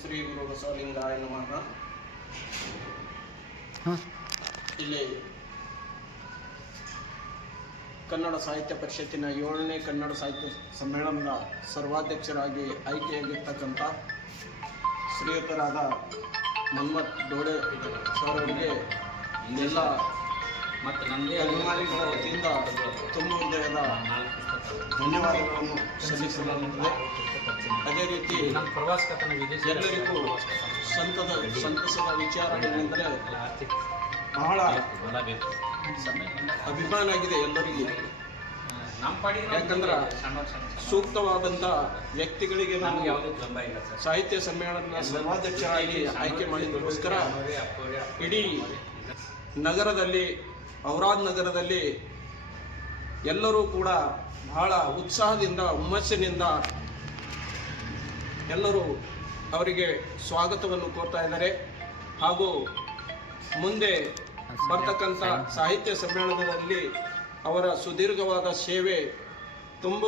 ಶ್ರೀ ಗುರು ಬಸವಲಿಂಗಾಯ ನಮಃ. ಇಲ್ಲಿ ಕನ್ನಡ ಸಾಹಿತ್ಯ ಪರಿಷತ್ತಿನ 7ನೇ ಕನ್ನಡ ಸಾಹಿತ್ಯ ಸಮ್ಮೇಳನದ ಸರ್ವಾಧ್ಯಕ್ಷರಾಗಿ ಆಯ್ಕೆಯಾಗಿರ್ತಕ್ಕಂಥ ಶ್ರೀಯುತರಾದ ಮನ್ಮಥ್ ಡೋಡೆ ಸರ್ ಅವರಿಗೆ ಎಲ್ಲ ಅಭಿಮಾನಿಗಳ ವತಿಯಿಂದ ತುಂಬ ಹೃದಯದ ಧನ್ಯವಾದಗಳನ್ನು ಸಲ್ಲಿಸಲಾಗುತ್ತದೆ. ಅದೇ ರೀತಿ ಎಲ್ಲರಿಗೂ ಸಂತಸದ ವಿಚಾರವೇನೆಂದರೆ ಬಹಳ ಅಭಿಮಾನ ಆಗಿದೆ ಎಲ್ಲರಿಗೆ. ಯಾಕಂದ್ರೆ ಸೂಕ್ತವಾದಂಥ ವ್ಯಕ್ತಿಗಳಿಗೆ ನಾವು ಸಾಹಿತ್ಯ ಸಮ್ಮೇಳನದ ಸರ್ವಾಧ್ಯಕ್ಷರಾಗಿ ಆಯ್ಕೆ ಮಾಡಿದ್ದಕ್ಕೋಸ್ಕರ ಇಡೀ ನಗರದಲ್ಲಿ, ಔರಾದ್ ನಗರದಲ್ಲಿ ಎಲ್ಲರೂ ಕೂಡ ಬಹಳ ಉತ್ಸಾಹದಿಂದ, ಹುಮ್ಮಸ್ಸಿನಿಂದ ಎಲ್ಲರೂ ಅವರಿಗೆ ಸ್ವಾಗತವನ್ನು ಕೋರ್ತಾ ಇದ್ದಾರೆ. ಹಾಗೂ ಮುಂದೆ ಬರ್ತಕ್ಕಂಥ ಸಾಹಿತ್ಯ ಸಮ್ಮೇಳನದಲ್ಲಿ ಅವರ ಸುದೀರ್ಘವಾದ ಸೇವೆ ತುಂಬ